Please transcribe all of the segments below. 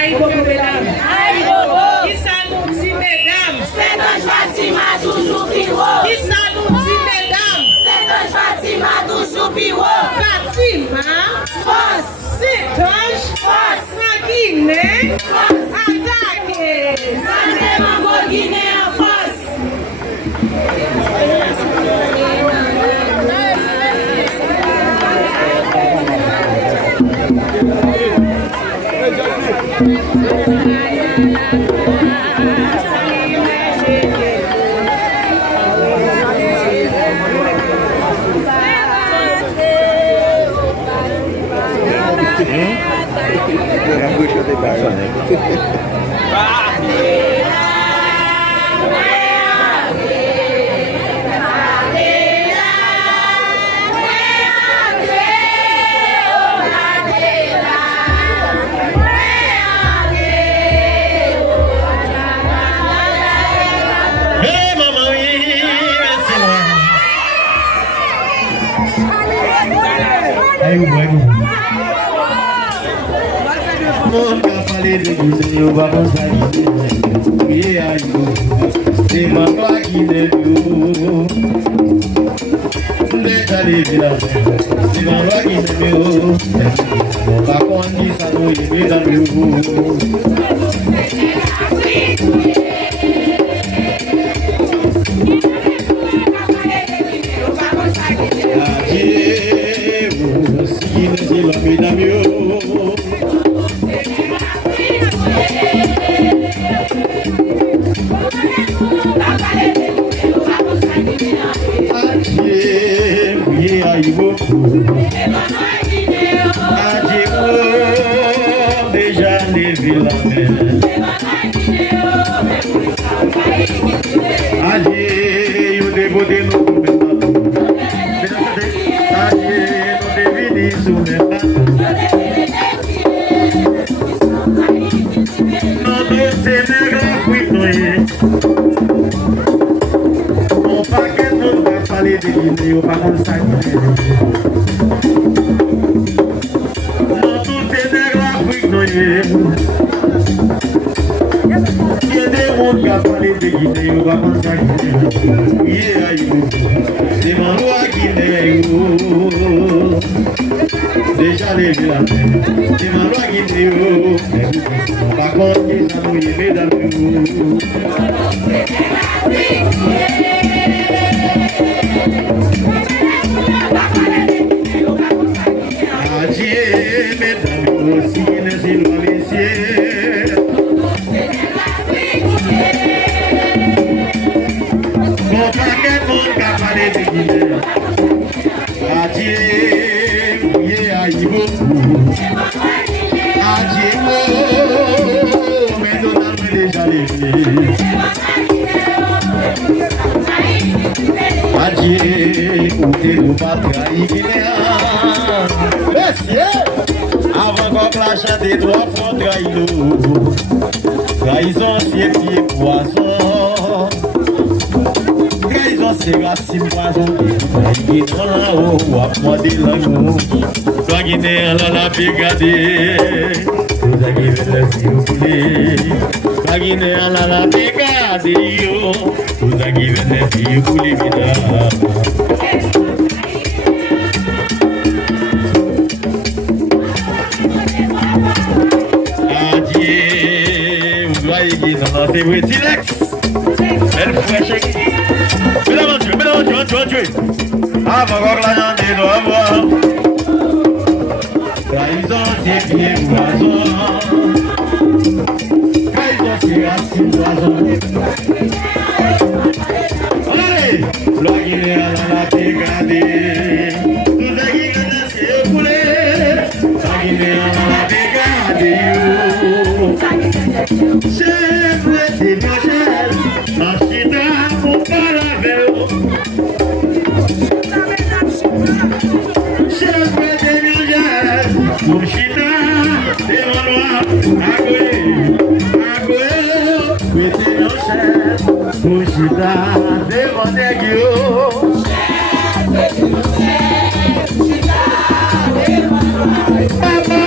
Aïe beaucoup mesdames. Aïe beaucoup. Qui ça nous dit mesdames? C'est un Fatima toujours piro. Qui ça nous dit mesdames? C'est un Fatima toujours piro. Fatima. Force. C'est ange. Force. Guinée. Force. Attaqué. Ça c'est manbo Guinée en force. Mon café de Guinée, va penser oui, aïe, c'est ma voix qui n'est plus. Déjà les villages, c'est ma voix qui n'est plus. Par contre, ça nous y met dans le bout. Déjà les villages. Adieu, you dévoté nous on paquet nous va parler de vidéo par contre ça dans toutes ces nègres Afrique noyée il y a des mondes qui parlent de vidéo par contre ça oui aïe c'est ma loi qui n'est déjà les villages c'est ma loi qui n'est par contre ça nous y met dans le bout. Adieu, mesdames, aussi, les îles Malaysiennes. Mon paquet, mon café de Guinée. Adieu, oui, aïe, beaucoup. Adieu, mais nous n'avons déjà les filles. Adieu, où t'es le bataille guinéen. Avant qu'on la chante des trois fois trahison. Trahison, c'est pied poisson. Trahison, c'est racine poison. Trahison, dans la haut, à moi de l'amour. Toi, Guinéen, là, la brigade. Vous avez vu le plaît. Toi, Guinéen, là, la brigade. Vous avez vu le plaît. C'est vrai, Tilex. Elle fraîche. Mesdames, avant qu'on la jante doit voir. Trahison, c'est bien poison. Trahison, c'est racine poison. Allez, la Guinée, elle a dégradé. Tout la Guinée, c'est écoulé. La Guinée, elle a dégradé. C'est bien cher, en chita, mon paravelle. C'est bien cher, mon chita, c'est mon noir. Agoué, c'est bien cher, mon chita, c'est mon négio. Papa,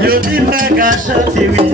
Yo di mega chante oui.